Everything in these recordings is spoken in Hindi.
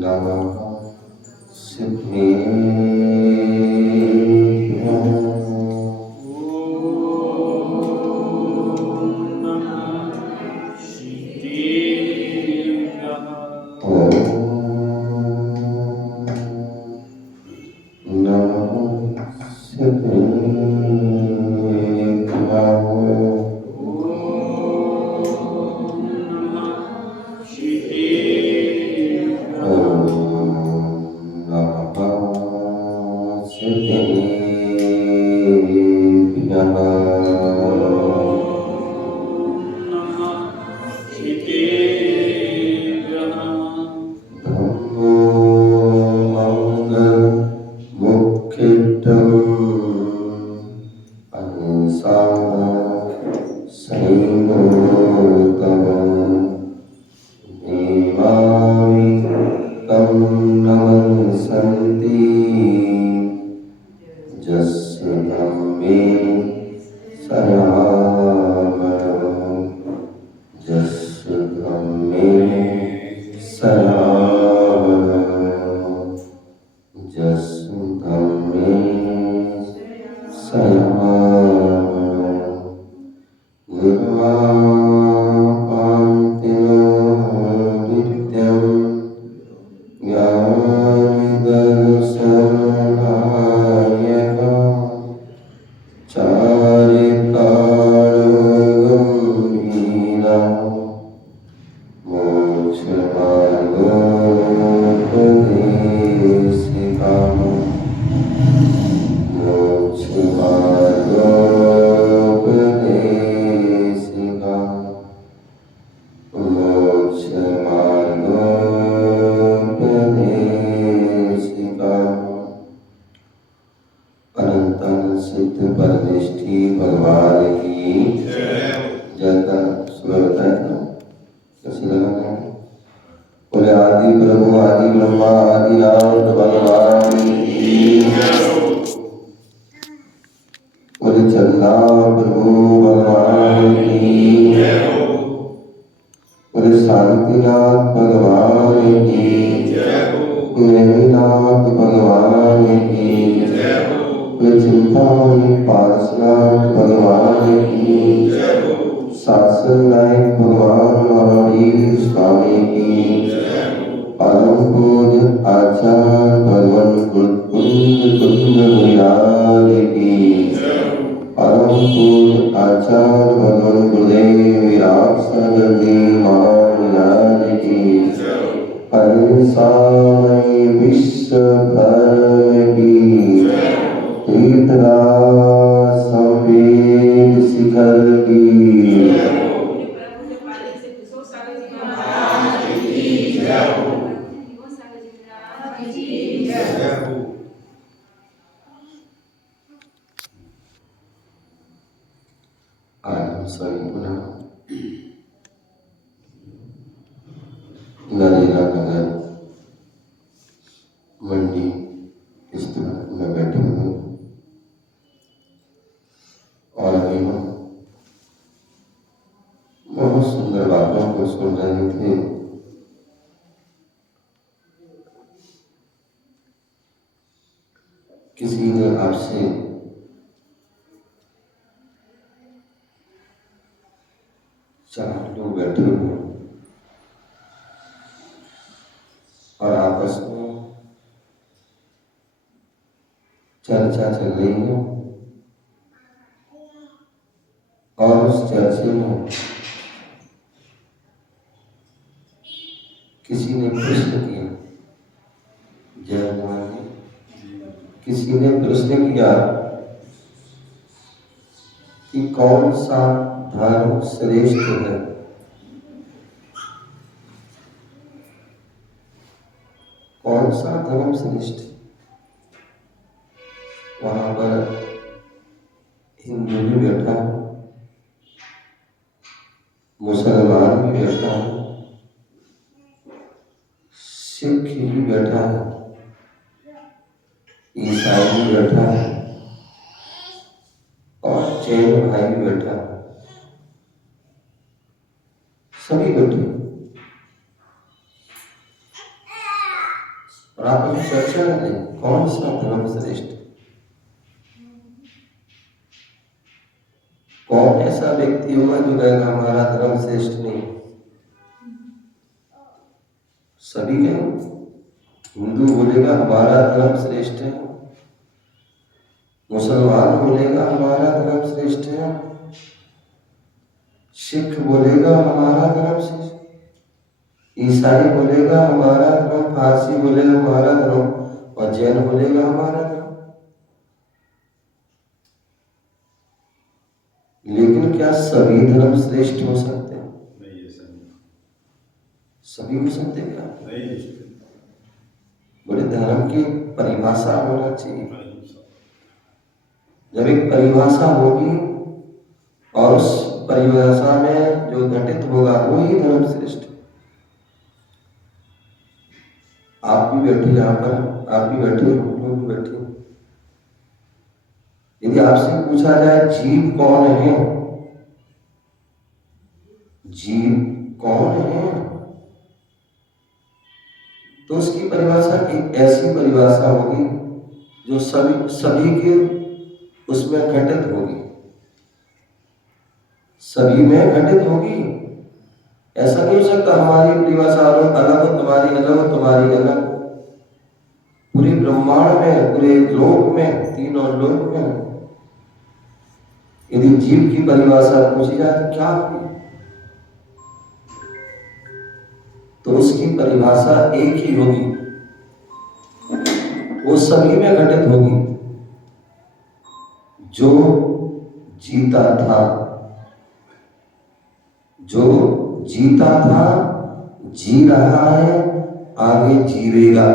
नमः सिद्धेभ्यः। किसी ने आपसे चार लोग बैठे हो और आपस में चर्चा चल रही है और उस चर्चे में किसी ने प्रश्न किया, जय भगवान जी, किसी ने प्रश्न किया कि कौन सा धर्म श्रेष्ठ है। कौन सा धर्म श्रेष्ठ? वहां पर हिंदू भी बैठा है, मुसलमान भी बैठा है, सिख भी बैठा है, ईसाई भी बैठा है और जैन भाई भी बैठा है। सभी बैठे। और आपस में चर्चा करें कौन सा धर्म श्रेष्ठ, कौन ऐसा व्यक्ति होगा जो कहेगा हमारा धर्म श्रेष्ठ नहीं। सभी कहेंगे। हिंदू बोलेगा हमारा धर्म श्रेष्ठ है, मुसलमान बोलेगा हमारा धर्म श्रेष्ठ है, सिख बोलेगा हमारा धर्म श्रेष्ठ, ईसाई बोलेगा हमारा धर्म, फारसी बोलेगा हमारा धर्म, और जैन बोलेगा हमारा धर्म। लेकिन क्या सभी धर्म श्रेष्ठ हो सकते हैं? नहीं, सभी हो सकते क्या? नहीं। बोले धर्म की परिभाषा होना चाहिए। जब एक परिभाषा होगी और उस परिभाषा में जो घटित होगा वही धर्म श्रेष्ठ। आप भी बैठे यहाँ पर, आप भी बैठे, हम लोग भी बैठे। यदि आपसे पूछा जाए जीव कौन है, जीव कौन है, तो उसकी परिभाषा एक ऐसी परिभाषा होगी जो सभी के उसमें घटित होगी, सभी में घटित होगी। ऐसा नहीं हो सकता हमारी परिभाषा अलग हो, तुम्हारी अलग हो, तुम्हारी अलग। पूरे ब्रह्मांड में, पूरे लोक में, तीनों लोक में यदि जीव की परिभाषा पूछी जाए तो क्या होगी? तो उसकी परिभाषा एक ही होगी, वो सभी में घटित होगी। जो जीता था, जो जीता था, जी रहा है, आगे जीवेगा।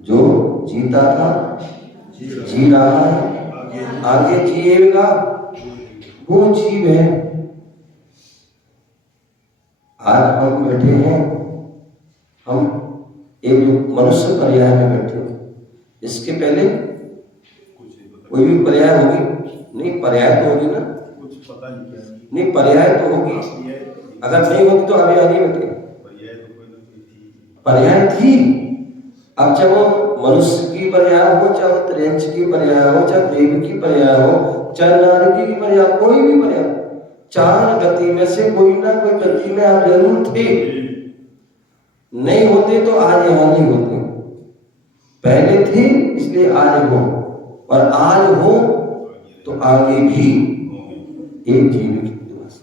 जो जीता था, जी रहा है, आगे जिएगा, वो जीव है। आज हम बैठे हैं, हम एक मनुष्य पर्याय में बैठे हैं। इसके पहले कोई भी पर्याय होगी? नहीं, पर्याय तो होगी ना, कुछ पता नहीं, पर्याय तो होगी। अगर नहीं होगी तो अभी आगे बैठे, पर्याय थी। अब चाहे वो मनुष्य की पर्याय हो, चाहे वो त्रियंच की पर्याय हो, चाहे देव की पर्याय हो, चाहे नारकी की पर्याय, कोई भी पर्याय, चार गति में से कोई ना कोई गति में आप जरूर थे। नहीं होते तो आज यहाँ नहीं होते, पहले थे इसलिए आज हो, और आज हो तो आगे भी एक जीव की दिवस।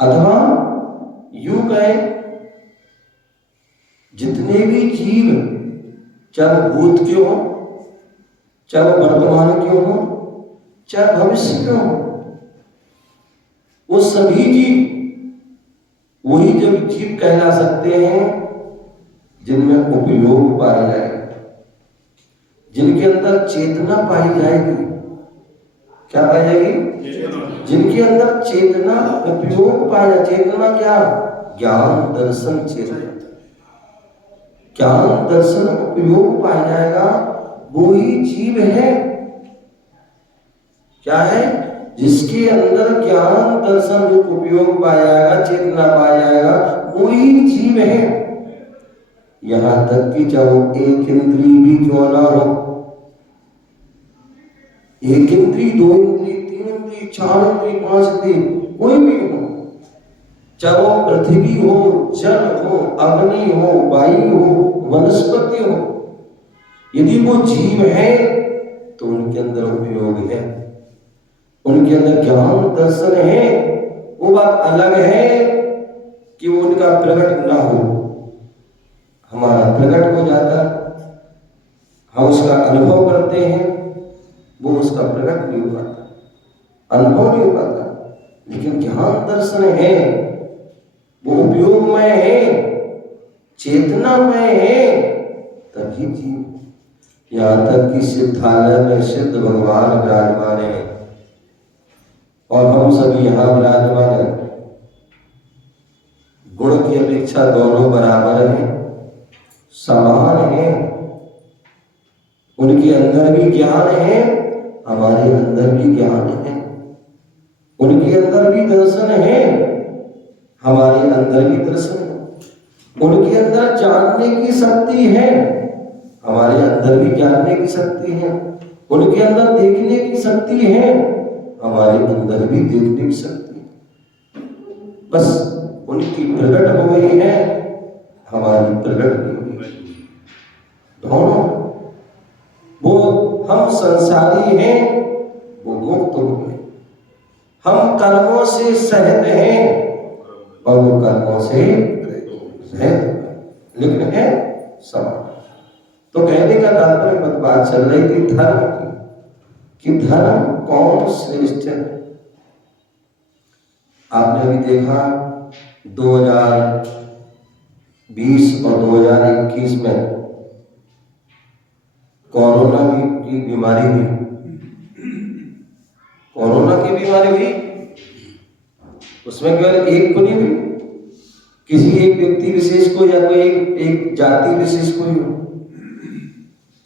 अथवा यूं कहे, जितने भी जीव, चाहे भूत के हो, चाहे वर्तमान के हो, चाहे भविष्य के हो, वो सभी जीव वही जब जीव कहला सकते हैं जिनमें उपयोग पाया जाएगा, जिनके अंदर चेतना पाई जाएगी। क्या पाई जाएगी? जिनके अंदर चेतना, उपयोग पाया। चेतना क्या? ज्ञान दर्शन चेतना, ज्ञान दर्शन उपयोग पाया जाएगा, वो ही जीव है। क्या है? जिसके अंदर ज्ञान दर्शन रूप उपयोग पाया जाएगा, चेतना पाया जाएगा, वो ही जीव है। यहां तक कि चाहे वो एक इंद्री भी क्यों ना हो, एक इंद्री, दो इंद्री, तीन इंद्री, चार इंद्री, पांच इंद्री, कोई भी हो, चाहे वो पृथ्वी हो, जल हो, अग्नि हो, वायु हो, वनस्पति हो, यदि वो जीव है तो उनके अंदर उपयोग है, उनके अंदर ज्ञान दर्शन है। वो बात अलग है कि वो उनका प्रकट ना हो, हमारा प्रकट हो जाता, हम उसका अनुभव करते हैं, वो उसका प्रकट नहीं हो पाता, अनुभव नहीं हो पाता। लेकिन ज्ञान दर्शन है, वो उपयोग में है, चेतना में है, तभी जीव। यहां तक कि सिद्धालय में सिद्ध भगवान विराजमान है और हम सभी यहां विराजमान हैं। गुण की अपेक्षा दोनों बराबर हैं, समान हैं। उनके अंदर भी ज्ञान है, हमारे अंदर भी ज्ञान है। उनके अंदर भी दर्शन है, हमारे अंदर भी दर्शन है। जानने की शक्ति है, हमारे अंदर भी जानने की शक्ति है। उनके अंदर देखने की शक्ति है, हमारे अंदर भी देखने की शक्ति है। बस उनकी प्रकट हो गई है, हमारी प्रकट नहीं हुई। दोनों, वो हम संसारी हैं, वो मुक्त हो गए। हम कर्मों से सहित हैं और वो कर्मों से रहित, लेकिन है समान। तो कहने का तात्पर्य बात चल रही थी धर्म की, कि धर्म कौन श्रेष्ठ है। आपने अभी देखा 2020 और 2021 में कोरोना की बीमारी हुई। कोरोना की बीमारी हुई, उसमें केवल एक को नहीं हुई, किसी एक व्यक्ति विशेष को या कोई एक जाति विशेष को ही,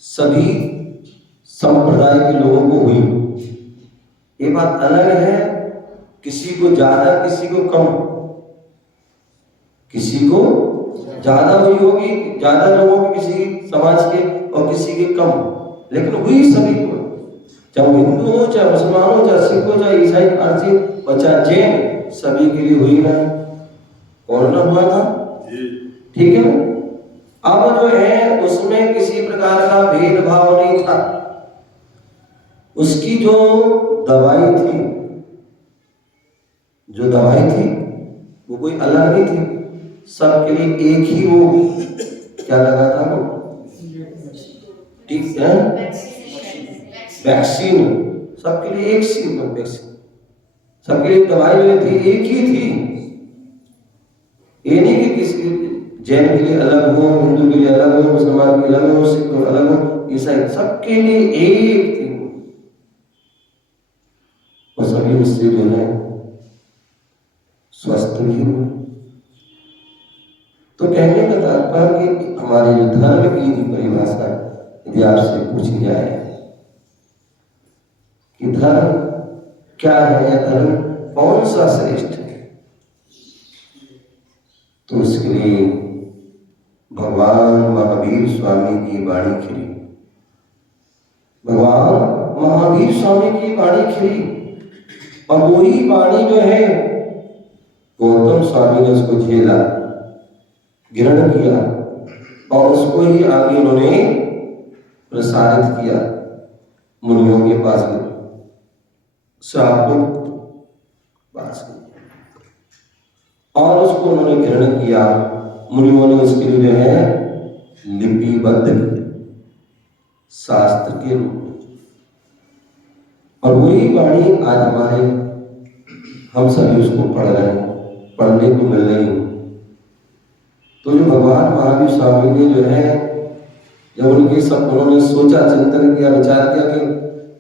सभी संप्रदाय के लोगों को हुई। ये बात अलग है, किसी को ज्यादा किसी को कम, किसी को ज्यादा हुई होगी, ज्यादा लोगों के किसी समाज के और किसी के कम, लेकिन हुई सभी को। चाहे हिंदू हो, चाहे मुसलमान हो, चाहे सिख हो, चाहे ईसाई, पारसी और चाहे जैन, सभी के लिए हुई ना। कोरोना हुआ था, ठीक है। अब जो है उसमें किसी प्रकार का भेदभाव नहीं था। उसकी जो दवाई थी वो कोई अलग नहीं थी, सबके लिए एक ही वो क्या लगा था वो, ठीक है, वैक्सीन। सबके लिए एक सी वैक्सीन, सबके लिए दवाई जो थी एक ही थी। ये नहीं कि किसी जैन के लिए अलग हो, हिंदू के लिए अलग हो, मुसलमान के लिए अलग हो, सिख को अलग हो, ईसाई, सबके लिए एक थी। और सभी उससे जो है स्वस्थ भी हुए। तो कहने का तात्पर्य कि हमारे जो धर्म की परिभाषा यदि आपसे पूछी जाए कि धर्म क्या है या धर्म कौन सा श्रेष्ठ है, तो उसके लिए भगवान महावीर स्वामी की वाणी खिली। भगवान महावीर स्वामी की वाणी खिली और वही वाणी जो है गौतम स्वामी ने उसको झेला, ग्रहण किया और उसको ही आगे उन्होंने प्रसारित किया मुनियों के पास में, श्रावकों पास में, और उसको उन्होंने ग्रहण किया। मुनियों ने उसके लिए जो है लिपिबद्ध किया शास्त्र के रूप में, और वही वाणी आज हमारे हम सभी उसको पढ़ रहे हैं, पढ़ने को मिल रही है। तो जो भगवान महावीर स्वामी ने जो है, जब उनके सब उन्होंने सोचा, चिंतन किया, विचार किया कि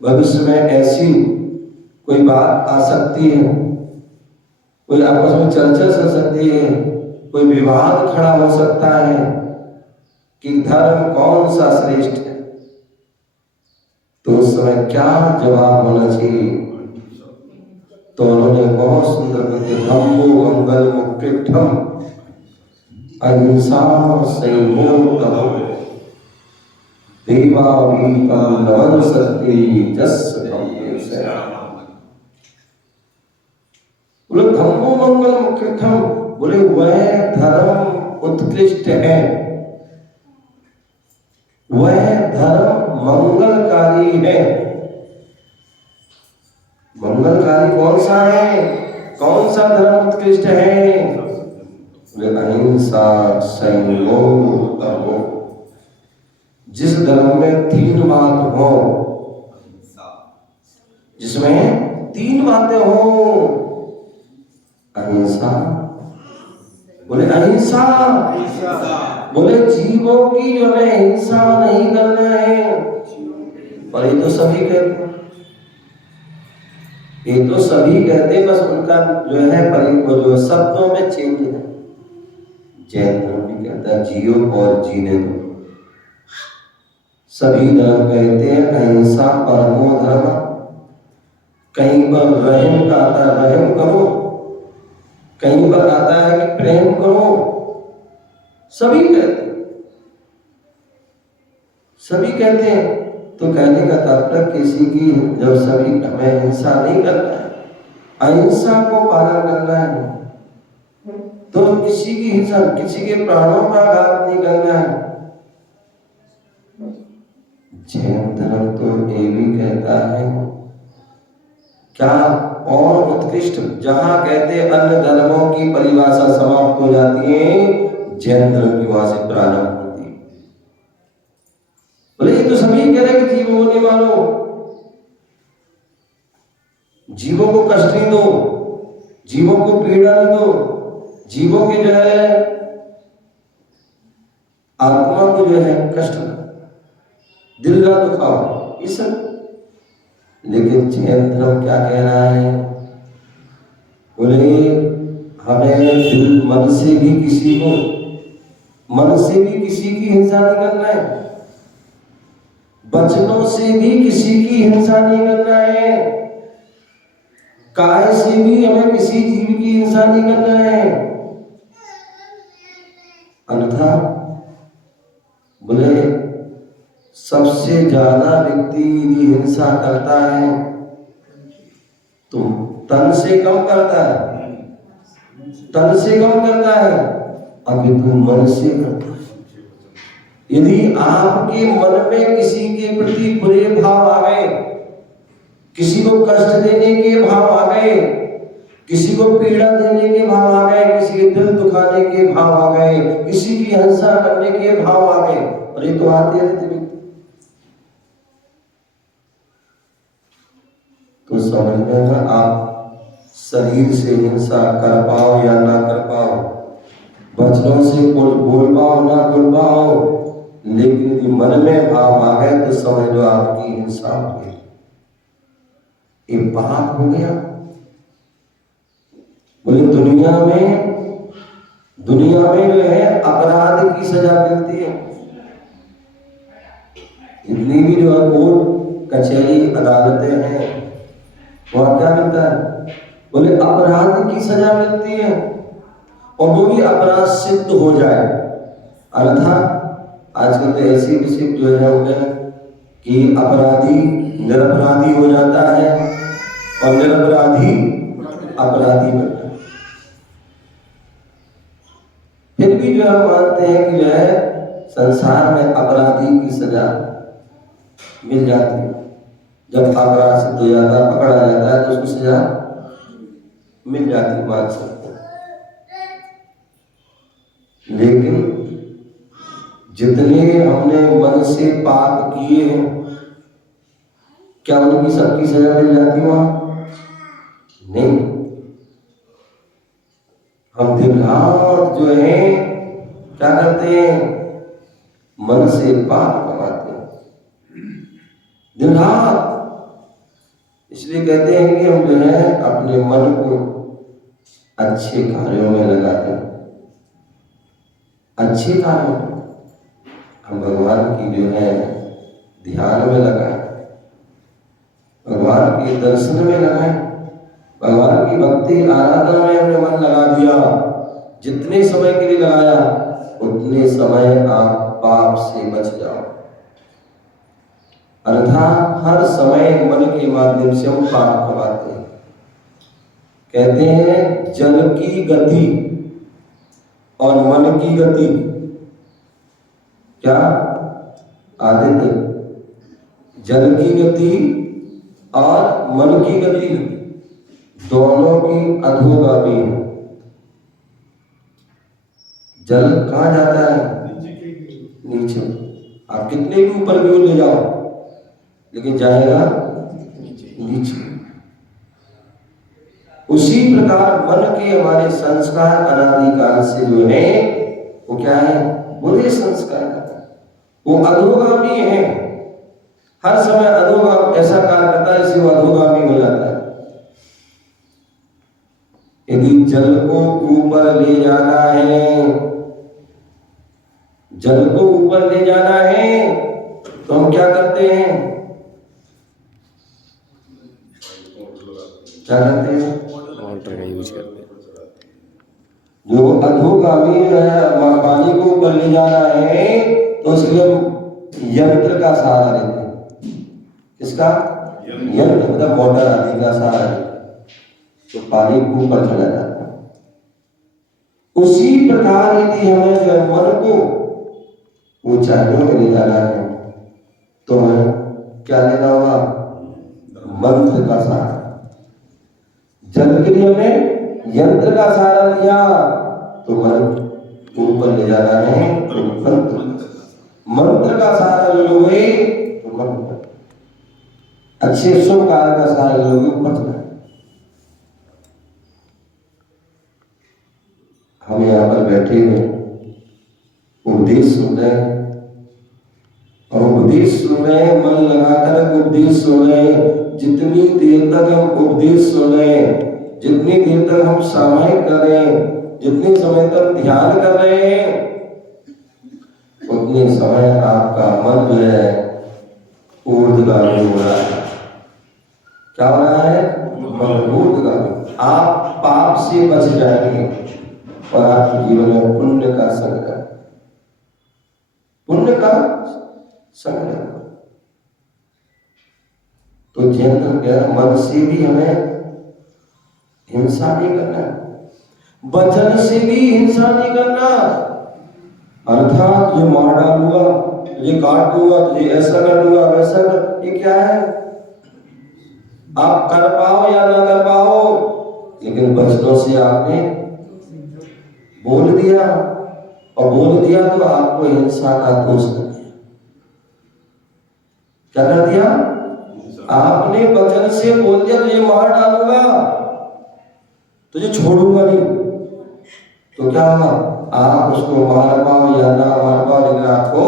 भविष्य में ऐसी कोई बात आ सकती है, कोई आपस में चर्चा चल सकती है, कोई विवाद खड़ा हो सकता है कि धर्म कौन सा श्रेष्ठ है, तो उस समय क्या जवाब होना चाहिए। तो उन्होंने बहुत सुंदर करके धम्मो मंगल मुक्तिठम अहिंसा संयमो तपो देवावीतम लवन सत्य जस बोले धम्मो मंगल मुक्तिठम, बोले वह धर्म उत्कृष्ट है, वह धर्म मंगलकारी है। मंगलकारी कौन सा है, कौन सा धर्म उत्कृष्ट है, अहिंसा संयमो तपो। जिस धर्म में तीन बात हो, जिसमें तीन बातें हो, अहिंसा, बोले अहिंसा, बोले जीवों की जो है हिंसा नहीं करना है। और ये तो सभी कहते हैं, ये तो सभी कहते हैं, बस उनका जो है जो शब्दों में चेंज है। जैन धर्म भी कहता है जियो और जीने दो। सभी धर्म कहते हैं अहिंसा परमो धर्म। कहीं पर रहम का आता है रहम करो, कहीं पर आता है कि प्रेम करो, सभी कहते हैं, सभी कहते हैं। तो कहने का तात्पर्य किसी की, जब सभी हमें हिंसा नहीं करना है, अहिंसा को पालन करना है, तो किसी की हिंसा, किसी के प्राणों का आघात नहीं करना है। जैन धर्म तो ये भी कहता है, क्या और उत्कृष्ट, जहां कहते अन्य धर्मों की परिभाषा समाप्त हो जाती है, जैन धर्म की वहां से प्रारंभ होती है। बोले ये तो सभी कह रहे हैं कि जीवों को नहीं मारो, जीवों को कष्ट नहीं दो, जीवों को पीड़ा नहीं दो, जीवों के जो है आत्मा को जो है कष्ट, दिल ना दुखाओ, ये सब। लेकिन जैन धर्म क्या कह रहा है? बोले हमें दिल, मन से भी किसी को, मन से भी किसी की हिंसा नहीं करना है, वचनों से भी किसी की हिंसा नहीं करना है, काय से भी हमें किसी जीव की हिंसा नहीं करना है। अन्यथा बोले सबसे ज्यादा व्यक्ति यदि हिंसा करता है तो तन से कम करता है, तन से कम करता है, अभी तो मन से करता है। यदि आपके मन में किसी के प्रति बुरे भाव आ गए, किसी को कष्ट देने के भाव आ गए, किसी को पीड़ा देने के भाव आ गए, किसी के दिल दुखाने के भाव आ गए, किसी की हिंसा करने के भाव आ गए, और ये तो आते रहते व्यक्ति, तो समझ में ना, आप शरीर से हिंसा कर पाओ या ना कर पाओ, वचनों से बोल पाओ ना बोल पाओ, लेकिन यदि मन में भाव आ गए तो समझ लो आपकी हिंसा हो गई, ये पाप हो गया। बोले दुनिया में जो है अपराध की सजा मिलती है, जितनी भी जो है कोर्ट कचहरी अदालतें हैं, वहां क्या मिलता है? बोले अपराध की सजा मिलती है, और वो भी अपराध सिद्ध हो जाए। अन्यथा आजकल तो ऐसी विषय जो है हो गया कि अपराधी निरपराधी हो जाता है और निरपराधी अपराधी बनता है। फिर भी जो हम मानते हैं कि जो है संसार में अपराधी की सजा मिल जाती है, जब अपराध सिद्ध हो जाता है, पकड़ा जाता है, तो उसको सजा मिल जाती है, मान सकते हैं। लेकिन जितने हमने मन से पाप किए हैं, क्या उनकी सबकी सजा मिल जाती है वहां? नहीं। हम दिन रात जो है क्या करते हैं? मन से पाप कमाते हैं दिन रात। इसलिए कहते हैं कि हम जो है अपने मन को अच्छे कार्यों में लगाते हैं, अच्छे कार्यों में हम भगवान की जो है ध्यान में लगाएं, भगवान के दर्शन में लगाएं, भगवान की भक्ति आराधना में हमने मन लगा दिया, जितने समय के लिए लगाया उतने समय आप पाप से बच जाओ। अन्यथा हर समय मन के माध्यम से हम पाप कमाते हैं। कहते हैं जल की गति और मन की गति, क्या आदित्य? जल की गति और मन की गति दोनों की अधोगामी है। जल कहाँ जाता है? नीचे। आप कितने भी ऊपर भी ले जाओ, लेकिन जाएगा नीचे। उसी प्रकार मन के हमारे संस्कार अनादिकाल से जो है वो क्या है? बुरे संस्कार, वो अधोगामी है। हर समय अधोगामी ऐसा कार्य करता है जिससे वो अधोगामी हो जाता है। यदि जल को ऊपर ले जाना है, जल को ऊपर ले जाना है तो हम क्या करते हैं? क्या करते हैं? मोटर का यूज करते हैं। जो अधोगामी है, पानी को ऊपर ले जाना है तो उसके लिए यंत्र का सहारा लेते हैं। किसका? यंत्र, मतलब मोटर आदि का सहारा लेते हैं, तो पानी को ऊपर चला जाता है। उसी प्रकार यदि हमें जो मन को ऊंचाइयों में ले जाना है तो हमें क्या लेना होगा? मंत्र का सहारा। जल के लिए हमें यंत्र का सहारा लिया तो मन को ऊपर ले जाना है तो मंत्र का सहारा लोगे तो मंत्र, अच्छे शुभ कार्य का सहारा लोगे ऊपर। हम यहाँ पर बैठे हुए उपदेश सुन रहे हैं, और उपदेश सुन रहे हैं, मन लगाकर उपदेश सुन रहे हैं। जितनी देर तक हम उपदेश सुन रहे हैं, जितनी देर तक हम सामायिक कर रहे हैं, जितने समय तक ध्यान कर रहे हैं, उतने समय आपका मन जो है ऊर्ध्वगामी हो रहा है। क्या हो रहा है? मन ऊर्ध्वगामी। आप पाप से बच जाएंगे और आपके जीवन में पुण्य का संग्रह, पुण्य का संग्रह। तो जैन धर्म मन से भी हमें हिंसा नहीं करना, वचन से भी हिंसा नहीं करना। अर्थात तुझे मार डालूंगा, तुझे काट दूंगा, तुझे ऐसा कर दूंगा, वैसा कर, ये क्या है? आप कर पाओ या ना कर पाओ, लेकिन वचनों से आपने बोल दिया, और बोल दिया तो आपको हिंसा का दोष लग गया। क्या कर दिया? आपने वचन से बोल दिया तुझे मार डालूंगा, तुझे छोड़ूंगा नहीं, तो क्या होगा? आप उसको मार पाओ या ना मार पाओ, लेकिन आपको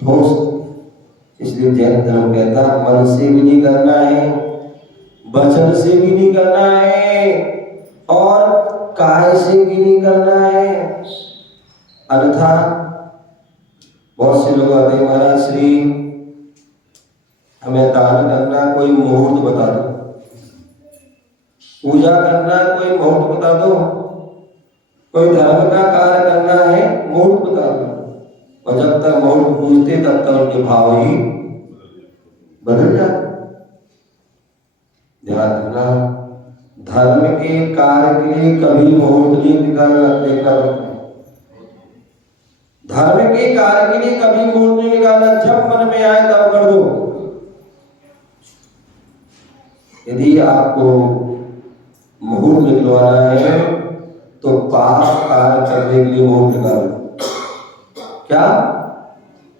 दोष। इसलिए जैन धर्म कहता मन से भी नहीं करना है, वचन से भी नहीं करना है, और काय से भी नहीं करना है। अन्यथा बहुत से लोग आते हैं, महाराज श्री हमें दान करना, कोई मुहूर्त बता दो, पूजा करना, कोई मुहूर्त बता दो, कोई धर्म का कार्य करना है, मुहूर्त बता दो। और जब तक मुहूर्त पूछते तब तक उनके भाव ही बदल जाते। ध्यान रखना, धर्म के कार्य के लिए कभी मुहूर्त नहीं निकालना, देखना पड़ता है। धर्म के कार्य के लिए कभी मुहूर्त नहीं निकालना, जब मन में आए तब कर दो। यदि आपको मुहूर्त निकलवाना है तो पाप कार्य करने के लिए मुहूर्त निकालो। क्या?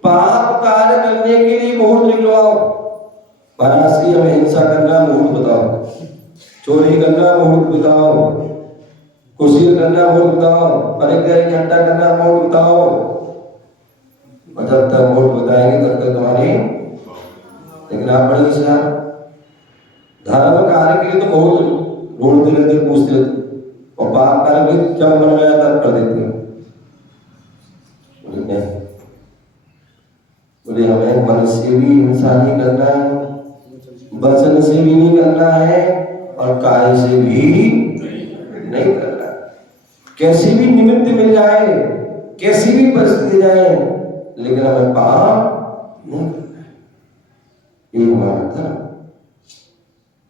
पाप कार्य करने के लिए मुहूर्त निकलवाओ। पराश्री हमें हिंसा करना, मुहूर्त बताओ। चोरी करना, मुहूर्त बताओ। कुशील करना, मुहूर्त बताओ। परिग्रह इकट्ठा करना, मुहूर्त बताओ। और जब तक मुहूर्त बताएंगे तब तक तुम्हारी, लेकिन आप बड़े होशियार, धर्म कार्य के लिए तो मुहूर्त ढूंढते रहते, पूछते रहते, और पाप कार्य भी जब मन में आता कर देते हैं। बोले हमें मन से भी हिंसा नहीं करना है, वचन से भी नहीं करना है, और काय से भी नहीं करना है। कैसी भी निमित्त मिल जाए, कैसी भी परिस्थिति जाए, लेकिन हमें पाप नहीं करना है। ये हमारा धर्म।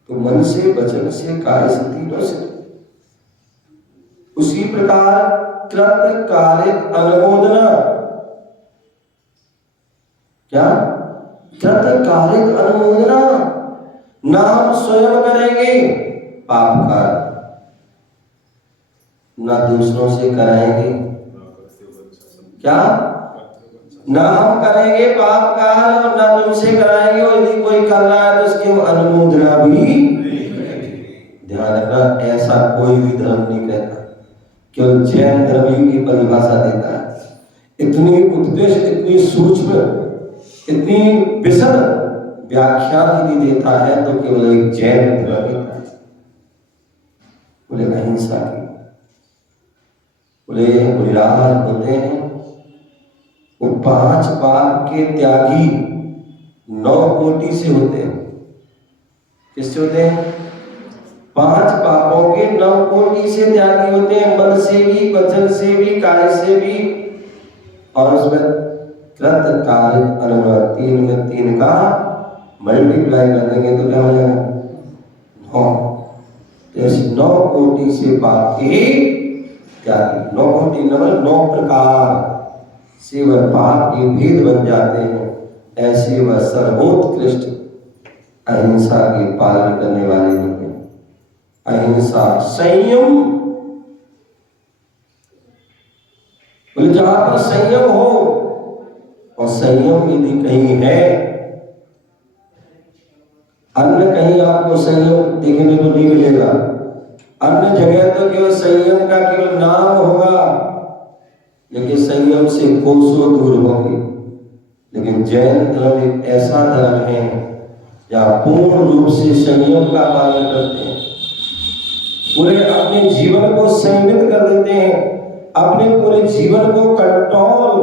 तो मन से, वचन से, काय से, तीनों से। उसी प्रकार कृत कारित अनुमोदना। क्या? कृत कारित अनुमोदना। ना हम स्वयं करेंगे पाप कार्य, ना दूसरों से कराएंगे। क्या? ना हम करेंगे पाप कार्य और ना तुमसे कराएंगे, और यदि कोई कर रहा है तो उसकी हम अनुमोदना भी। ध्यान रखना, ऐसा कोई भी धर्म नहीं कहता, केवल जैन धर्म की परिभाषा देता है। इतनी उत्कृष्ट, इतनी सूक्ष्म, इतनी विशद व्याख्या यदि देता है तो केवल एक जैन धर्म देता है। बोले अहिंसा की, बोले मुनिराज होते हैं वो 5 पाप के त्यागी 9 कोटि से होते हैं। किससे होते हैं? 5 पापों के 9 कोटि से त्यागी होते हैं, मन से भी, वचन से भी, काय से भी। और उसमें कृत कालिक अनुग्रह 3 में 3 का मल्टीप्लाई कर देंगे तो क्या हो जाएगा 9। ऐसे 9 कोटि से पाप के त्यागी, 9 कोटि 9 प्रकार से वह पाप के भेद बन जाते हैं। ऐसे वह सर्वोत्कृष्ट अहिंसा के पालन करने वाले होते हैं। अहिंसा संयम, बोले जहां पर संयम हो, और संयम यदि कहीं है, अन्य कहीं आपको संयम देखने को नहीं मिलेगा। अन्य जगह तो केवल संयम का केवल नाम होगा, लेकिन संयम से कोसों दूर होगी। लेकिन जैन धर्म एक ऐसा धर्म है जहाँ पूर्ण रूप से संयम का पालन करते हैं, पूरे अपने जीवन को संयमित कर देते हैं, अपने पूरे जीवन को कंट्रोल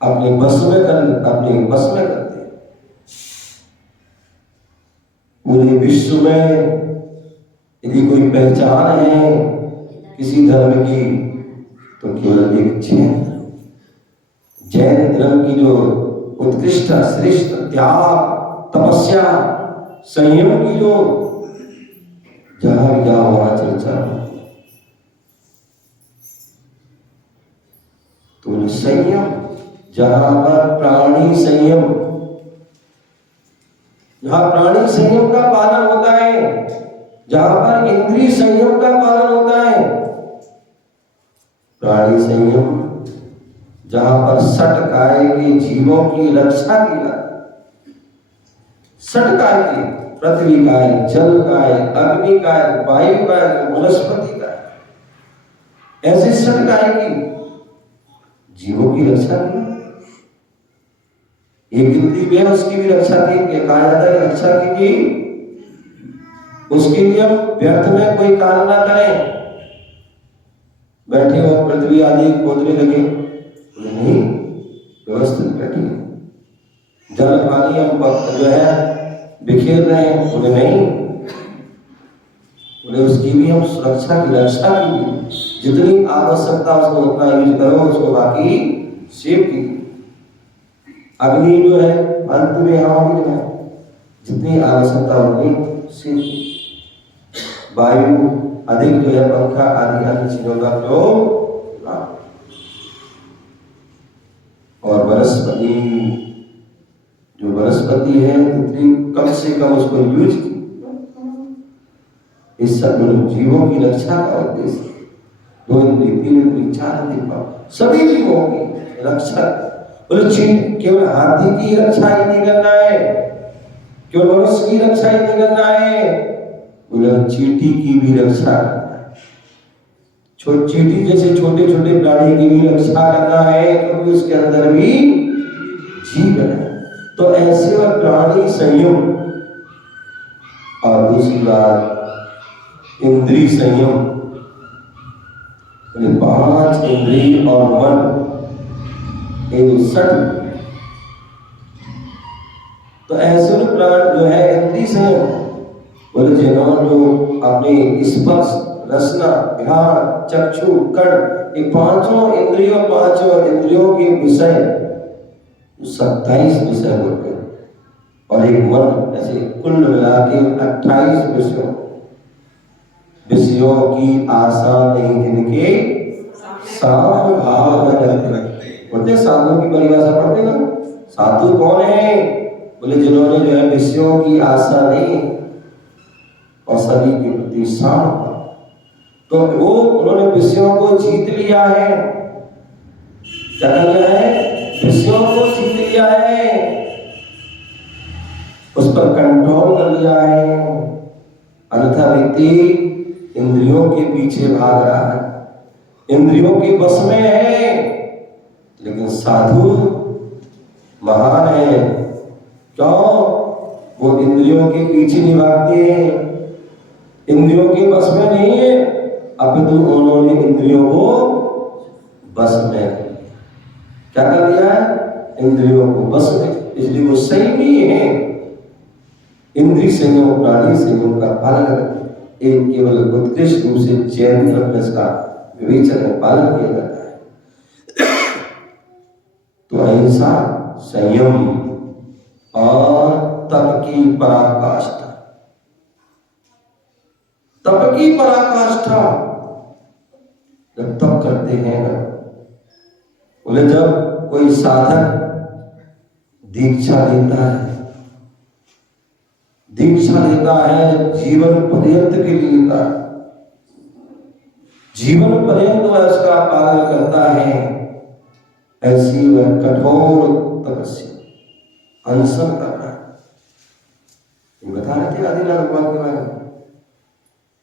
अपने बस में करते हैं। पूरे विश्व में यदि कोई पहचान है किसी धर्म की तो केवल एक जैन धर्म की जो उत्कृष्ट श्रेष्ठ त्याग, तपस्या, संयम की जो जहां भी जाओ वहां चर्चा होती है। तो संयम, जहां पर प्राणी संयम, जहां प्राणी संयम का पालन होता है, जहां पर इंद्रिय संयम का पालन होता है, प्राणी संयम, जहां पर षटकाय के जीवों की रक्षा की जाती, षटकाय की, पृथ्वी काय, जल काय, अग्नि काय, वायु काय, वनस्पति काय, ऐसे षटकाय की जीवों की रक्षा की। एक गिनती में उसकी भी रक्षा की, कहा जाता है रक्षा कीजिए, उसके लिए हम व्यर्थ में कोई काम ना करें। बैठे हो पृथ्वी आदि खोदने लगे, नहीं, व्यवस्थित बैठिए। जल पानी हम जो है बिखेर रहे हैं, बोले नहीं, बोले उसकी भी हम सुरक्षा की रक्षा कीजिए। जितनी आवश्यकता उसको उतना यूज करो, उसको बाकी सेव कीजिए। अग्नि जो है अंत में हम जितनी आवश्यकता उतनी सेव कीजिए। वायु अधिक जो है पंखा आदि अन्य चीजों का प्रयोग ना। और वनस्पति, जो वनस्पति है जितनी कम से कम उसको यूज की। इस सब जीवों की रक्षा का उद्देश्य 2 इंद्रिय 3 इंद्रिय 4 इंद्रिय सभी जीवों की रक्षा। केवल हाथी की रक्षा ही नहीं करना है, केवल मनुष्य की रक्षा ही नहीं करना है, चींटी की भी रक्षा करना है। चींटी जैसे छोटे छोटे प्राणी की भी रक्षा करना है, क्योंकि उसके अंदर भी जीवन है। तो ऐसे वह प्राणी संयम, और दूसरी बात इंद्रिय संयम, 5 इंद्रिय और मन, ये 60। तो ऐसे प्राण जो है इंद्रिय संयम, बोले जिन्होंने जो अपने स्पर्श, रसना, घ्राण, चक्षु, कर्ण, ये 5 इंद्रियों के विषय 27 विषय होते हैं, और एक मन, ऐसे कुल मिला के 28 विषयों की आशा नहीं, जिनके साम भाव में रखते बोलते। साधु की परिभाषा पढ़ते ना, साधु कौन है? बोले जिन्होंने जो है विषयों की आशा नहीं और सभी के प्रति साम। तो वो उन्होंने विषयों को जीत लिया है। क्या कर लिया है? विषयों को जीत लिया है, उस पर कंट्रोल कर लिया है। अन्यथा व्यक्ति इंद्रियों के पीछे भाग रहा है, इंद्रियों के बस में है। लेकिन साधु महान है, क्यों? वो इंद्रियों के पीछे नहीं भागते हैं, इंद्रियों के बस में नहीं है, अपितु उन्होंने इंद्रियों को बस में क्या कर दिया है? इंद्रियों को बस में। इसलिए वो सही नहीं है, इंद्रिय संयम, प्राणी संयम का पालन करके एक केवल उत्कृष्ट रूप से जैन धर्म का विवेचन में पालन किया जाता है। तो अहिंसा, संयम और तप की पराकाष्ठा। तप की पराकाष्ठा जब तप करते हैं ना, बोले जब कोई साधक दीक्षा लेता है, दीक्षा लेता है जीवन पर्यंत के लिए लेता है, जीवन पर्यंत वह उसका पालन करता है, ऐसी वह कठोर तपस्या अनशन कर रहा है। ये बता रहे थे आदिनाथ भगवान के बारे में,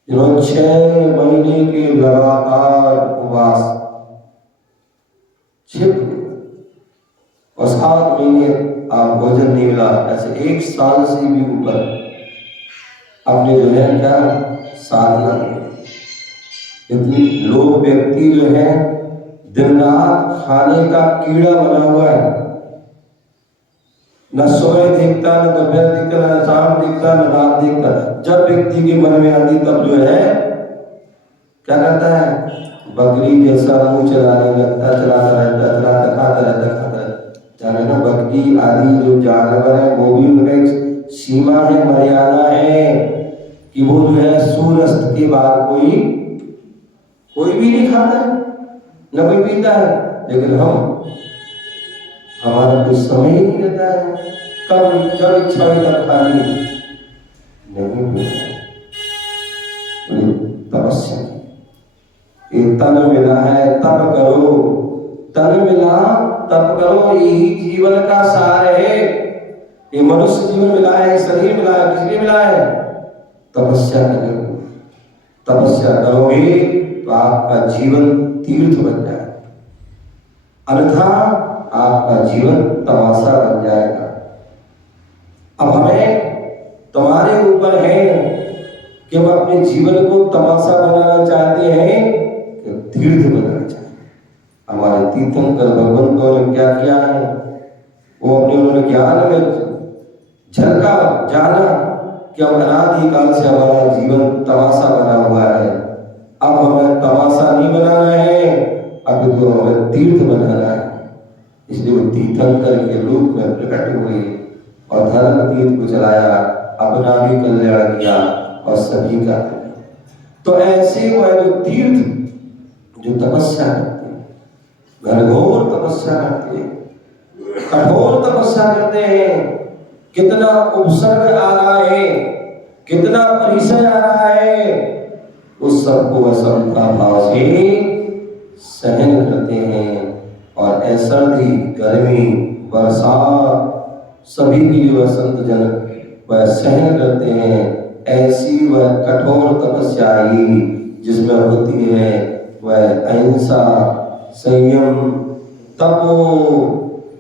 जिन्होंने 6 महीने के लगातार उपवास, 6 और 7 महीने आप भोजन नहीं मिला, ऐसे 1 साल से भी ऊपर अपने जो है क्या साधना। इतनी लोग व्यक्ति जो है दिन रात खाने का कीड़ा बना हुआ है, न सुबह देखता, न दोपहर देखता, न शाम देखता, न रात देखता। जब व्यक्ति के मन में आती तब जो है क्या करता है, बकरी जैसा मुंह चलाने लगता, चलाता रहता, चलाता, खाता रहता, खाता रहता। जाने ना बकरी आदि जो जानवर है वो भी उनका एक सीमा है, मर्यादा है कि वो जो है सूर्यास्त के बाद कोई भी नहीं खाता है, न कोई पीता है। लेकिन हमारा कुछ समय ही नहीं रहता है, कब जब इच्छा हुई तब खानी नहीं। तपस्या की तन मिला है तप करो, तन मिला तप करो, यही जीवन का सार है। ये मनुष्य जीवन मिला है, शरीर मिला है, किसलिए मिला है? तपस्या करने को। तपस्या करोगे तो आपका जीवन तीर्थ बन जाएगा, अन्यथा आपका जीवन तमाशा बन जाएगा। अब हमें तुम्हारे ऊपर है कि हम अपने जीवन को तमाशा बनाना चाहते हैं कि तीर्थ बनाना चाहते हैं। हमारे तीर्थंकर भगवंतों ने क्या किया है, वो अपने उन्होंने ज्ञान में झलका जाना कि हम अनादिकाल से हमारा जीवन तमाशा बना हुआ है। अब हमें तमाशा नहीं बनाना है, अब तो हमें तीर्थ बनाना है। इसलिए वो तीर्थंकर के रूप में प्रकट हुए और धर्म तीर्थ को चलाया, अपना भी कल्याण किया और सभी का। तो ऐसे वह जो तीर्थ जो तपस्या करते हैं, घनघोर तपस्या करते हैं, कठोर तपस्या करते हैं, कितना उपसर्ग आ रहा है, कितना परिचय आ रहा है, उस सबको असंता भाव से सहन करते हैं। और सर्दी, गर्मी, बरसात सभी के लिए वह संत जन वह सहन करते हैं। ऐसी वह कठोर तपस्या ही जिसमें होती है वह अहिंसा, संयम, तपो,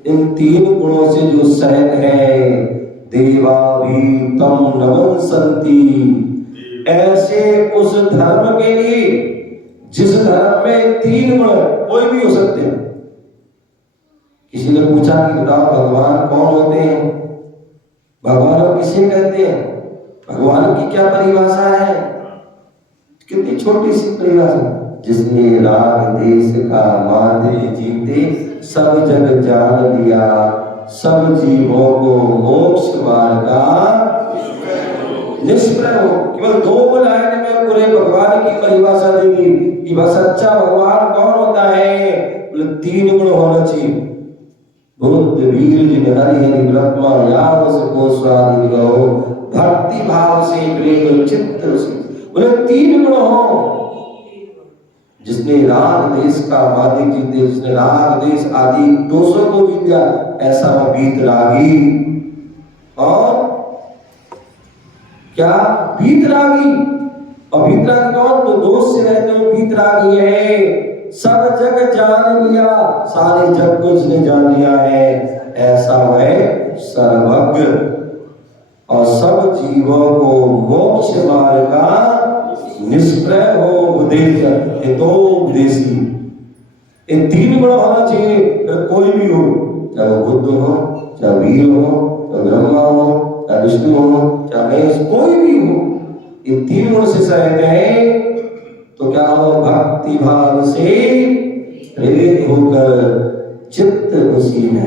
इन 3 गुणों से जो सहन है। देवा भी तम नमंसन्ति, ऐसे उस धर्म के लिए जिस धर्म में 3 गुण कोई भी हो सकते हैं। किसी ने पूछा कि बताओ भगवान कौन होते हैं, भगवान हम किसे कहते हैं, भगवान की क्या परिभाषा है? कितनी छोटी सी परिभाषा। जिसने राग देश का मार्ग जीते सब जग जान लिया, सब जीवों को मोक्ष मार्ग का निष्प्रय हो। केवल 2 लाइन में पूरे भगवान की परिभाषा देगी कि वह सच्चा भगवान कौन होता है। 3 गुण होना चाहिए। बुद्ध वीर जिन हरि हरि ब्रह्मा यावस को स्वाधीन गो, भक्ति भाव से प्रेम चित्त से। बोले 3 गुण हो। जिसने राग देश का मादिक जीते, जिसने राग देश आदि दोषों को जीत दिया, ऐसा वह वीतरागी। और क्या वीतरागी? और वीतरागी कौन? तो दोष से रहते हो वीतरागी है। सब जग जान लिया, सारे जग को जिसने जान लिया है, ऐसा वह सर्वज्ञ और सब जीवों को मोक्ष मार्ग का निष्प्रय हो उपदेश हितोपदेशी। इन 3 गुण होना चाहिए। कोई भी हो, चाहे वो बुद्ध हो, चाहे वीर हो, चाहे ब्रह्मा हो, चाहे विष्णु हो, चाहे कोई भी हो, ये तीन गुण से सहित है, तो क्या हो, भक्ति भाव से प्रेरित होकर चित्त उसी में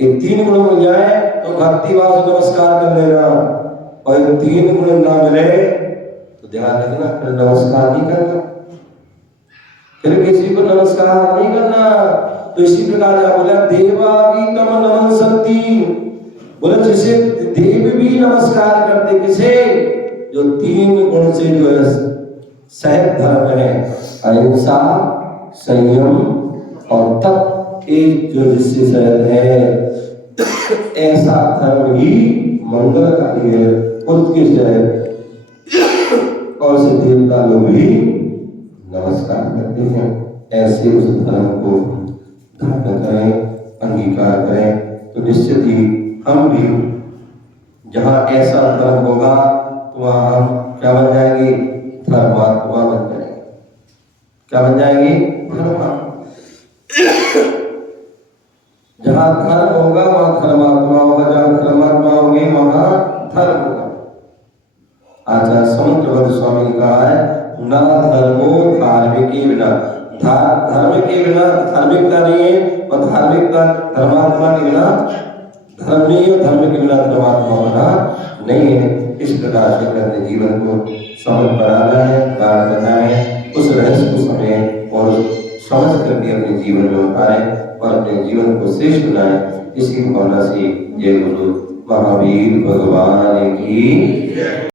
ये तीन गुण मिल जाए तो भक्ति भाव से नमस्कार कर लेना, और ये तीन गुण ना मिले तो ध्यान रखना फिर नमस्कार नहीं करना, फिर किसी को नमस्कार नहीं करना। तो इसी प्रकार क्या बोला, देवावीतम नमस्सन्ति, बोले जिसे देव भी नमस्कार करते, किसे, जो तीन गुण से जो है सहित धर्म है, अहिंसा, संयम और तप, एक जो जिससे सहित है, ऐसा धर्म ही मंगलकारी है, उत्कृष्ट है, और से देवता लोग भी नमस्कार करते हैं। ऐसे उस धर्म को धारण करें, अंगीकार करें, तो निश्चित ही हम भी जहाँ ऐसा धर्म होगा तो वहाँ हम क्या बन जाएंगे, धर्मात्मा बन जाएंगे। क्या बन जाएंगे, धर्मात्मा। जहाँ धर्म होगा वहाँ धर्मात्मा होगा, जहाँ धर्मात्मा होंगे वहाँ धर्म होगा। आचार्य समुद्रवत स्वामी ने कहा है, ना धर्मो धार्मिक के बिना, धर्म के बिना धार्मिकता नहीं है, और धार्मिकता धर्मात्मा के बिना धर्म नहीं है, धर्म के बिना धर्मात्मा बना नहीं है। इस प्रकार से अपने जीवन को समझ बनाना है, धारण करना है, उस रहस्य को समझें और समझ करके अपने जीवन में उतारें और अपने जीवन को श्रेष्ठ बनाएं। इसी भावना से जय गुरु महावीर भगवान की